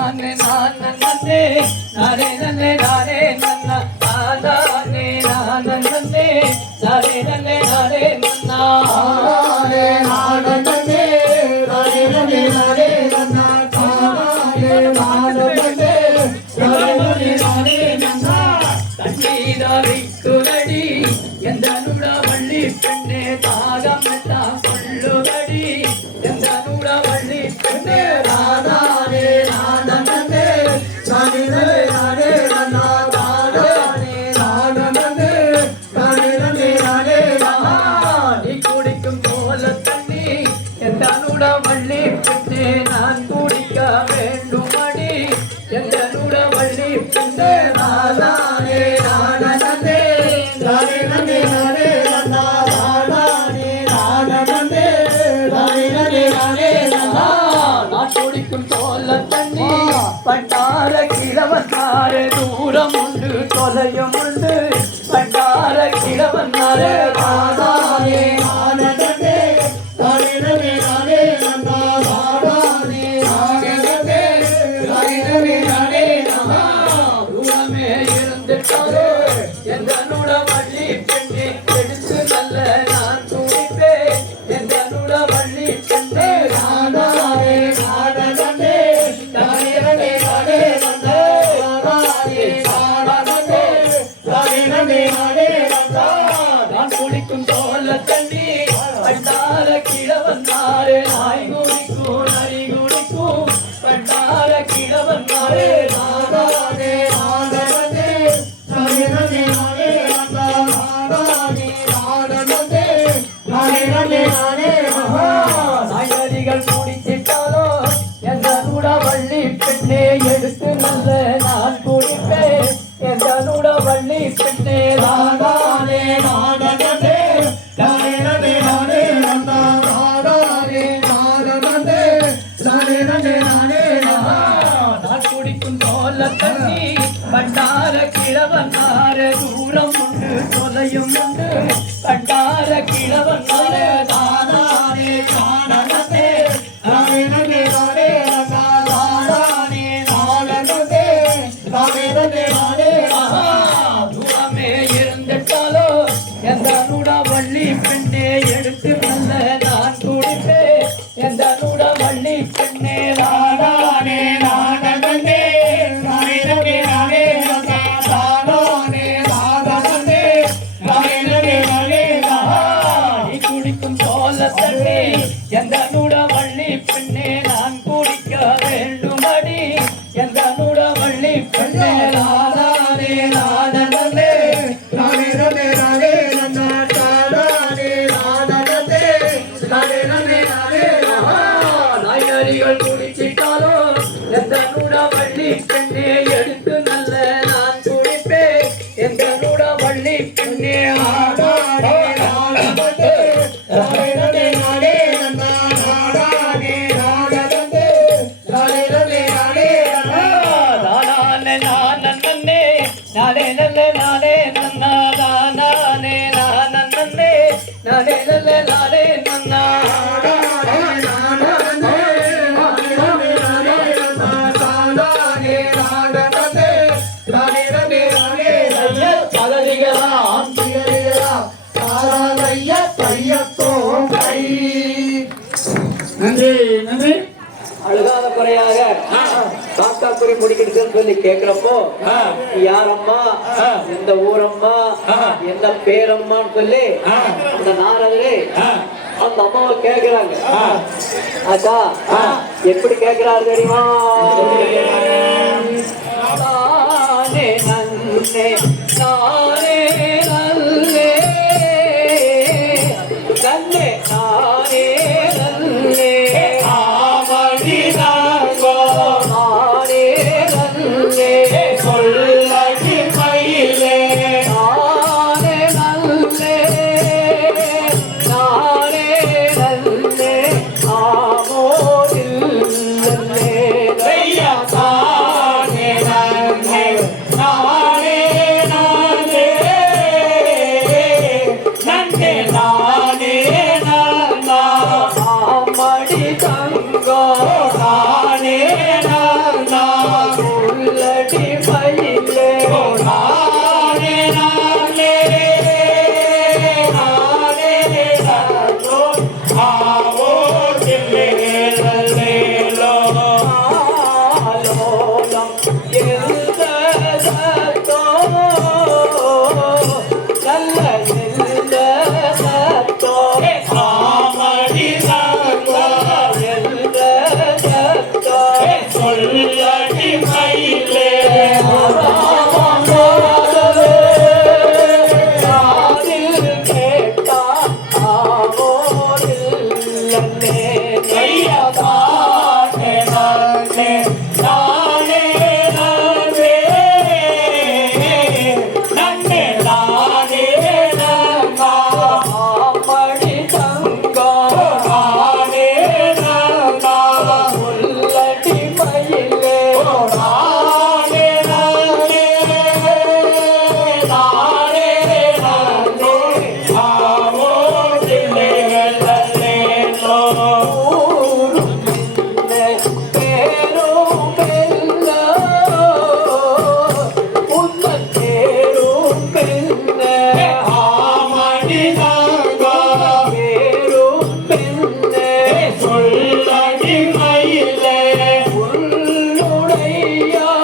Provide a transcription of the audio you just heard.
நானே நானே நன்னே நானே நன்னே நானே நன்னா நானே நானே நன்னே நானே நன்னே நானே தண்ணீராவிக்கு எடுத்தாலே என் தன்னோட வள்ளி பெண்ணே எடுத்து நல்ல நான் துடிப்பேன் என் தன்னோட தண்ணி அடித்தால கீழே வந்தாரே நாய் குடிக்கும் Amen. குடிக்கிட்டுன்னு சொல்லி கேக்குறப்போ யாரம்மா? எந்த ஊரம்மா? எந்த பேரம்மான்னு சொல்லி அந்த நாரங்களே அந்த அம்மாவை கேக்குறாங்க. அச்சா எப்படி கேக்குறாரு தெரியுமா? நானே நன்னே நான் 가. Yeah.